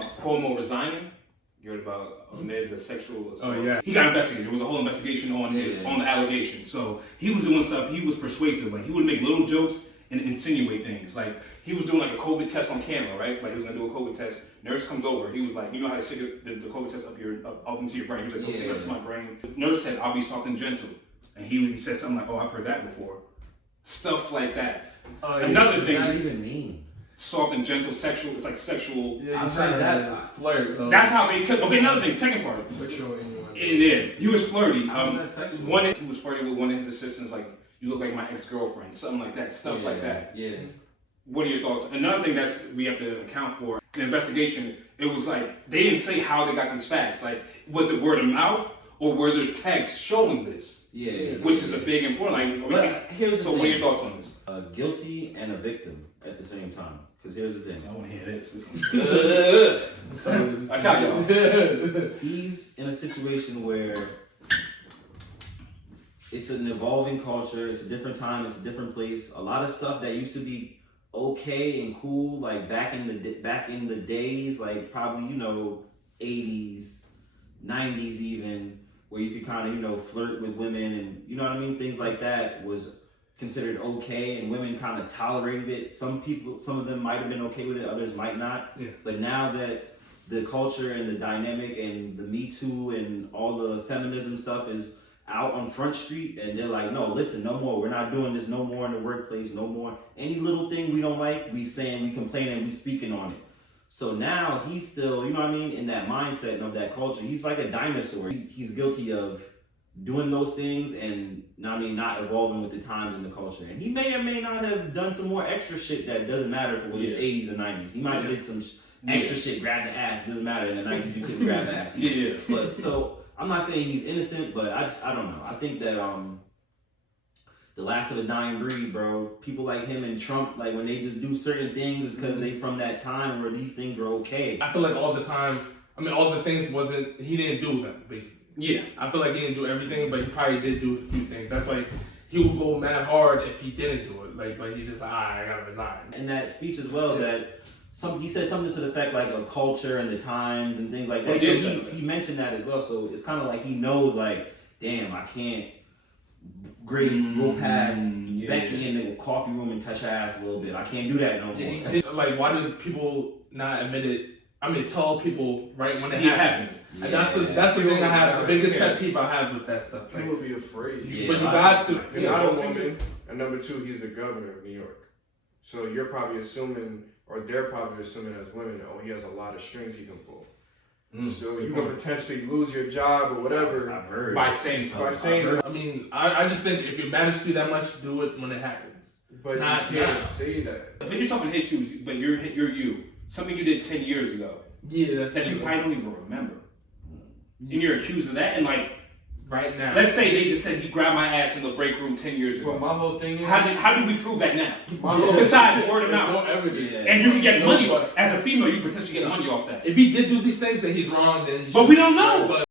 about Cuomo resigning? You heard about amid the sexual assault? Oh yeah. He got investigated. There was a whole investigation on on the allegation. So he was doing stuff. He was persuasive. Like he would make little jokes and insinuate things. Like he was doing like a COVID test on camera, right? Like he was gonna do a COVID test. Nurse comes over. He was like, you know how to stick the COVID test up into your brain. He was like, go stick it up to my brain. The nurse said, I'll be soft and gentle. And he said something like, oh, I've heard that before. Stuff like that. Another thing. What does that even mean? Soft and gentle, sexual. It's like sexual. Yeah, I've heard that. Flirt. That's how they took. Okay, another thing. Second part. In there, he was flirty. How was that sexual? He was flirty with one of his assistants. Like, you look like my ex-girlfriend. Something like that. Stuff like that. Yeah. What are your thoughts? Another thing we have to account for. The investigation. It was like they didn't say how they got these facts. Like, was it word of mouth or were there texts showing this? Yeah. Which is a big important. Like, so what are your thoughts on this? Guilty and a victim at the same time. Because here's the thing. I want to hear this. Watch out, y'all. He's in a situation where it's an evolving culture. It's a different time. It's a different place. A lot of stuff that used to be okay and cool, like back in the days, like probably 80s, 90s even, where you could kind of flirt with women and what I mean, things like that was considered okay, and women kind of tolerated it. Some of them might have been okay with it, others might not. Yeah. But now that the culture and the dynamic and the Me Too and all the feminism stuff is out on Front Street, and they're like, no, listen, no more. We're not doing this no more in the workplace, no more. Any little thing we don't like, we saying, we complaining, we speaking on it. So now he's still, in that mindset and of that culture. He's like a dinosaur. He's guilty of doing those things and not evolving with the times and the culture. And he may or may not have done some more extra shit that doesn't matter if it was 80s or 90s. He might have did some extra shit, grab the ass. It doesn't matter. In the 90s, you couldn't grab the ass. Yeah. But so I'm not saying he's innocent, but I don't know. I think that the last of a dying breed, bro. People like him and Trump, like when they just do certain things, it's because they from that time where these things were okay. I feel like all the time, all the things he didn't do them, basically. Yeah. I feel like he didn't do everything, but he probably did do a few things. That's why he would go mad hard if he didn't do it. But he's just like, I gotta resign. In that speech as well, that he said something to the effect like of culture and the times and things like that. So he mentioned that as well. So it's kind of like he knows, like, damn, I can't go past Becky in the coffee room and touch her ass a little bit. I can't do that no more. Like, why do people not admit it? Tell people right when it happens. Yeah. And that's the thing I have. The biggest pet peeve I have with that stuff. People would be afraid. Yeah, but you got to. You're not a woman. And number two, he's the governor of New York. So you're probably assuming, or they're probably assuming as women, oh, he has a lot of strings he can pull. So you can potentially lose your job or whatever. I've heard. By saying something. I just think if you manage to do that much, do it when it happens. But you can't say that. Put yourself in his shoes, but you're you. Something you did 10 years ago. Yeah, that you probably don't even remember. And you're accused of that, and like right now. Let's say they just said he grabbed my ass in the break room 10 years ago. Well, my whole thing is how do we prove that now? Besides word of mouth. And you can get money as a female. You potentially get money off that. If he did do these things, then he's wrong. Then but we don't know.